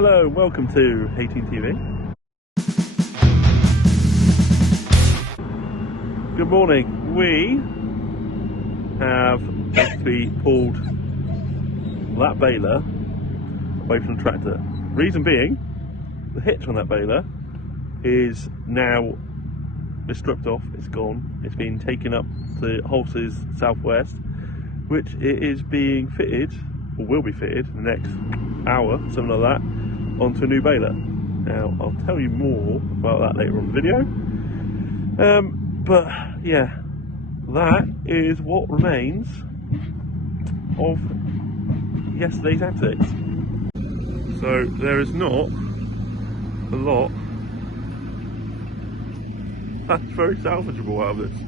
Hello, welcome to Thehayteamtv. Good morning. We have basically pulled that baler away from the tractor. Reason being, the hitch on that baler is now stripped off, it's gone, it's been taken up to Hols's southwest, which it is being fitted, or will be fitted in the next hour, something like that, onto a new baler. Now I'll tell you more about that later on in the video, but yeah, that is what remains of yesterday's antics. So there is not a lot that's very salvageable out of this.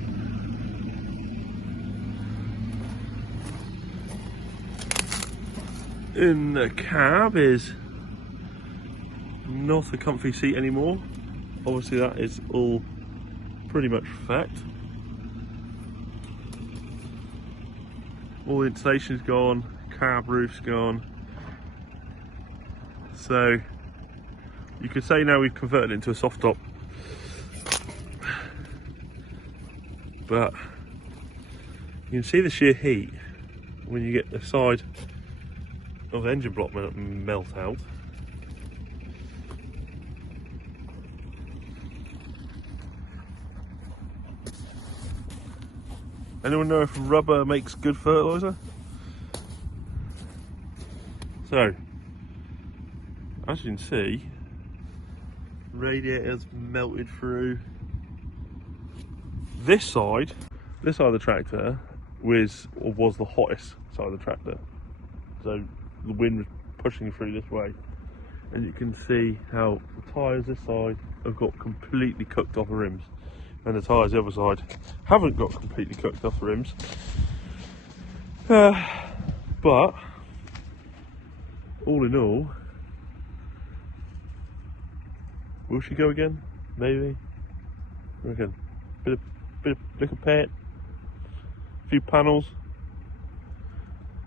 In the cab is not a comfy seat anymore. Obviously that is all pretty much fact. All the insulation's gone, cab roof's gone. So you could say now we've converted it into a soft top. But you can see the sheer heat when you get the side of the engine block melt out. Anyone know if rubber makes good fertilizer? So, as you can see, radiator's melted through. This side of the tractor was the hottest side of the tractor. So the wind was pushing through this way. And you can see how the tyres this side have got completely cooked off the rims. And the tyres the other side haven't got completely cooked off the rims. But all in all, will she go again? Maybe. Again, bit of liquor paint, a few panels.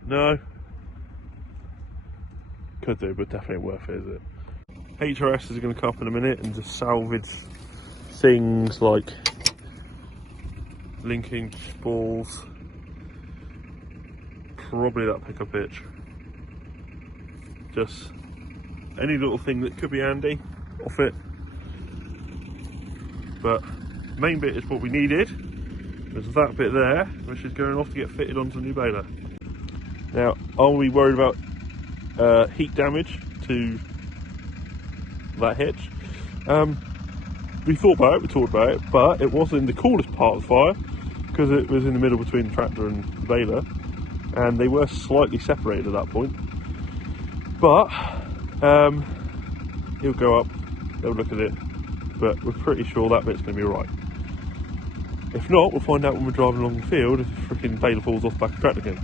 No. Could do, but definitely worth it, is it? HRS is going to come up in a minute and just salvage things like linking balls, probably that pickup hitch, just any little thing that could be handy off it. But main bit is what we needed. There's that bit there, which is going off to get fitted onto the new baler. Now, are we worried about heat damage to that hitch? We thought about it, we talked about it, but it wasn't in the coolest part of the fire because it was in the middle between the tractor and the baler, and they were slightly separated at that point. But he'll go up, they'll look at it, but we're pretty sure that bit's going to be alright. If not, we'll find out when we're driving along the field if the freaking baler falls off the back of the tractor again.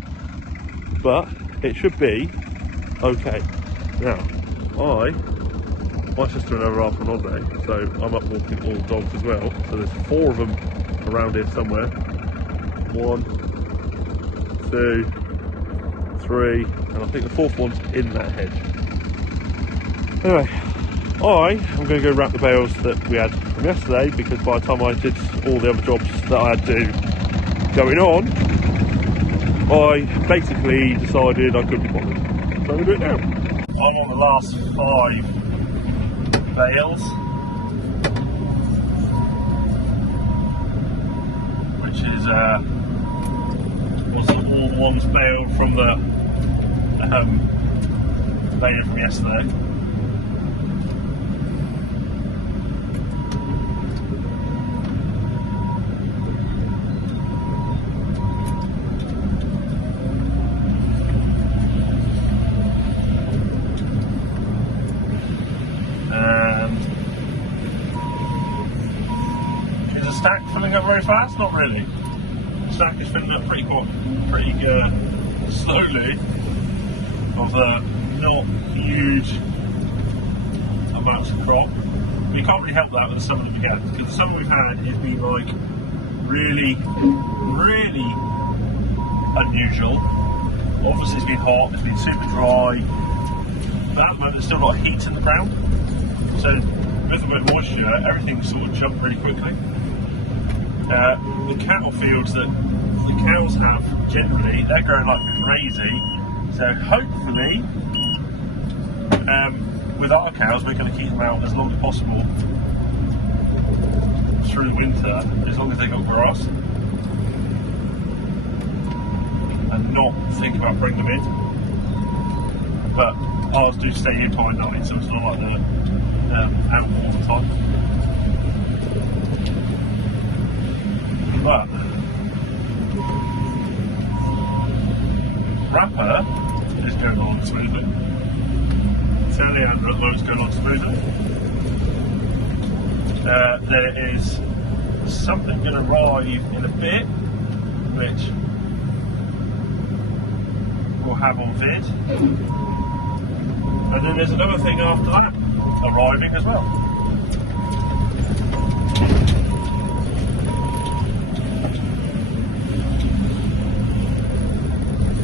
But it should be okay. Now, my sister and her are off on holiday, so I'm up walking all the dogs as well. So there's 4 of them around here somewhere. 1, 2, 3, and I think the 4th one's in that hedge. Anyway, I am going to go wrap the bales that we had from yesterday, because by the time I did all the other jobs that I had to going on, I basically decided I couldn't be bothered. So we'll do it now. I'm on the last 5 bales, which is all the ones baled from the baler from yesterday. Stack filling up very fast? Not really. The stack is filling up pretty slowly, of the not huge amounts of crop. We can't really help that with the summer that we had, because the summer we've had has been like really unusual. Obviously it's been hot, it's been super dry, that, but there's still a lot of heat in the ground. So with the wet moisture, everything sort of jumped really quickly. The cattle fields that the cows have, generally, they're growing like crazy. So hopefully, with our cows, we're going to keep them out as long as possible through winter, as long as they got grass, and not think about bringing them in. But ours do stay in by night, so it's not like they're out all the time. But wrapper is going on smoothly. Thehayteamtv at the moment is going on smoothly. There is something going to arrive in a bit, which we'll have on vid. And then there's another thing after that arriving as well.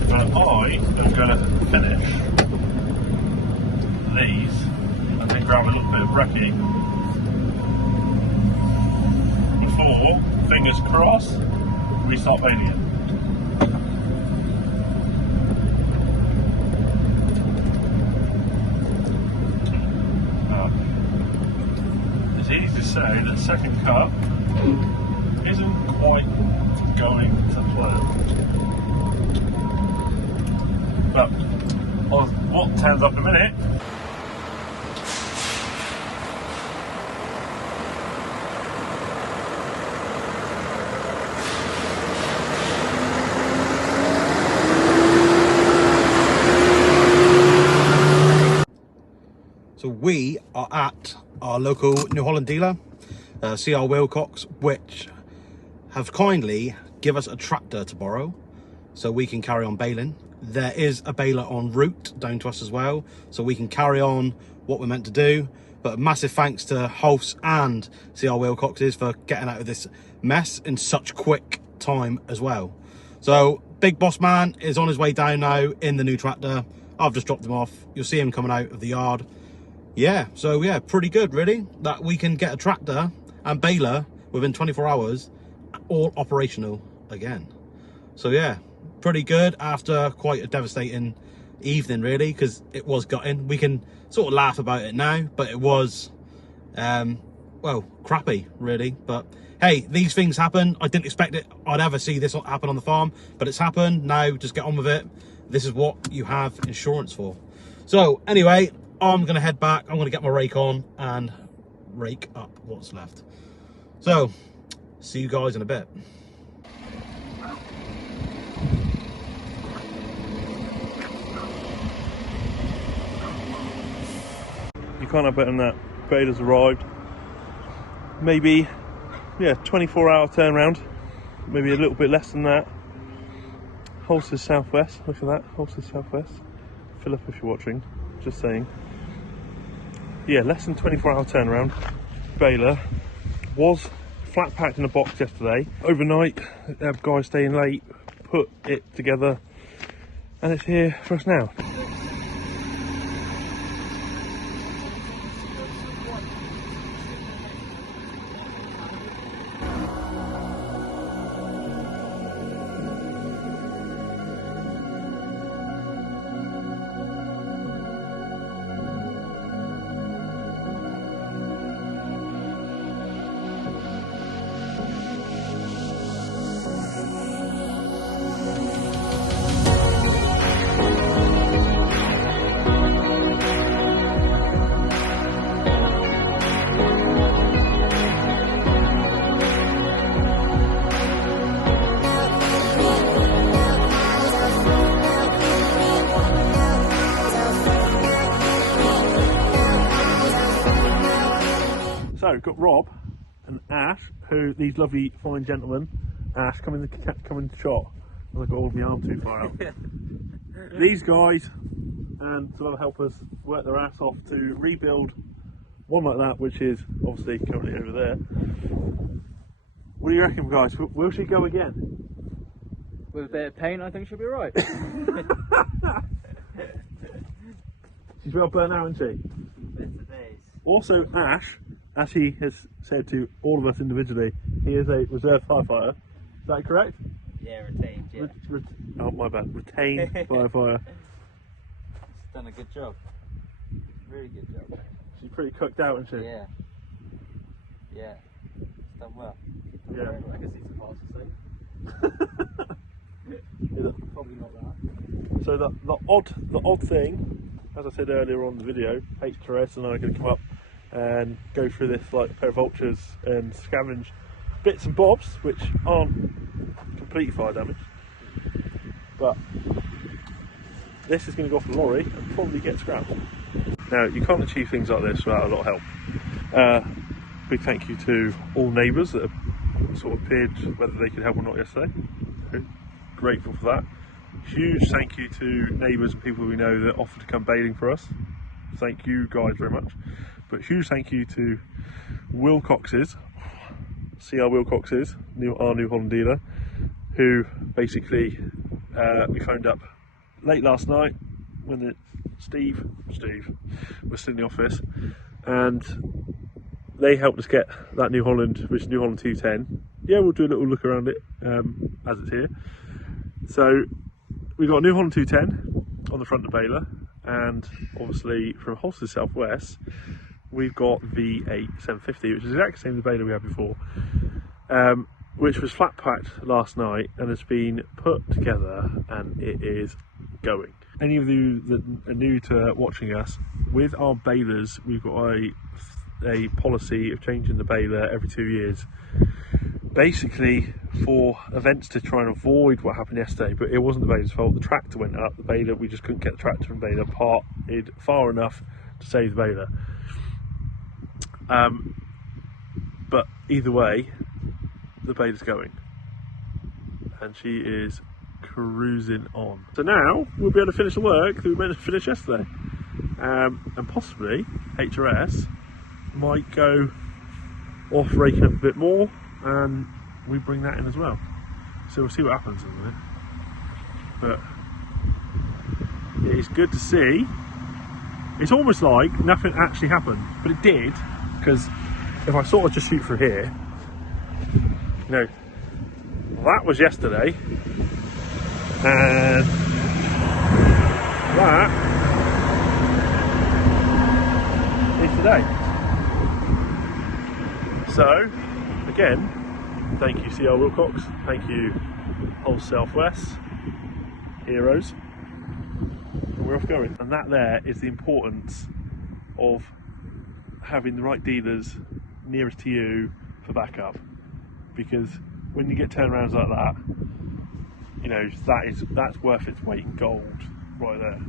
But I am going to finish these and then grab a little bit of brekkie before, fingers crossed, we start baling it. It's easy to say that the second cut isn't quite going to plan. But what turns up in a minute. So we are at our local Newholland dealer, CR Wilcox, which have kindly give us a tractor to borrow so we can carry on baling. There is a baler en route down to us as well, so we can carry on what we're meant to do. But massive thanks to Hulse and CR Wilcox's for getting out of this mess in such quick time as well. So Big Boss Man is on his way down now in the new tractor. I've just dropped him off. You'll see him coming out of the yard. Yeah, so yeah, pretty good really, that we can get a tractor and baler within 24 hours, all operational again. So yeah, pretty good after quite a devastating evening really, because it was gutting. We can sort of laugh about it now, but it was, well, crappy really. But hey, these things happen. I didn't expect I'd ever see this happen on the farm, but it's happened. Now just get on with it. This is what you have insurance for. So anyway, I'm going to head back. I'm going to get my rake on and rake up what's left. So, see you guys in a bit. You can't have better than that. Baler's arrived. Maybe, yeah, 24-hour turnaround. Maybe a little bit less than that. Hulse's southwest. Look at that. Hulse's southwest. Philip, if you're watching, just saying. Yeah, less than 24-hour turnaround. Baler was flat packed in a box yesterday. Overnight, guys staying late, put it together, and it's here for us now. So we've got Rob and Ash, who these lovely fine gentlemen. Ash, come in the shot. I've got all my arm too far out. These guys and some other helpers work their ass off to rebuild one like that, which is obviously currently over there. What do you reckon, guys? Will she go again? With a bit of paint, I think she'll be right. She's well burnt out, isn't she? Better days. Also, Ash, as he has said to all of us individually, he is a reserve firefighter. Is that correct? Yeah, retained, yeah. Oh, my bad. Retained firefighter. She's done a good job. Really good job. She's pretty cooked out, isn't she? Yeah. Yeah. She's done well. Yeah. I guess it's a pass to say. Probably not that. So the odd thing, as I said earlier on in the video, HRS and I are going to come up and go through this like a pair of vultures and scavenge bits and bobs which aren't completely fire damage, but this is going to go off the lorry and probably get scrapped. Now you can't achieve things like this without a lot of help. Big thank you to all neighbours that have sort of appeared whether they could help or not yesterday. Grateful for that. Huge thank you to neighbours and people we know that offered to come baling for us. Thank you guys very much. But huge thank you to Wilcox's, CR Wilcox's, our Newholland dealer, who basically we phoned up late last night when Steve was still in the office, and they helped us get that Newholland, which is Newholland 210. Yeah, we'll do a little look around it as it's here. So we got a Newholland 210 on the front of the baler, and obviously from Holster Southwest we've got the 750, which is exactly the same as the baler we had before, which was flat packed last night and has been put together, and it is going. Any of you that are new to watching us, with our balers we've got a policy of changing the baler every 2 years, basically for events to try and avoid what happened yesterday. But it wasn't the baler's fault. The tractor went up, the baler, we just couldn't get the tractor and baler parted far enough to save the baler. But either way, the baler's going and she is cruising on. So now we'll be able to finish the work that we meant to finish yesterday, and possibly HRS might go off raking up a bit more and we bring that in as well. So we'll see what happens in a minute. But it is good to see. It's almost like nothing actually happened, but it did, because if I sort of just shoot through here, you know, that was yesterday, and that is today. So again, thank you CR Wilcox, thank you Whole Southwest, heroes, and we're off going. And that there is the importance of having the right dealers nearest to you for backup, because when you get turnarounds like that, you know, that's worth its weight in gold right there.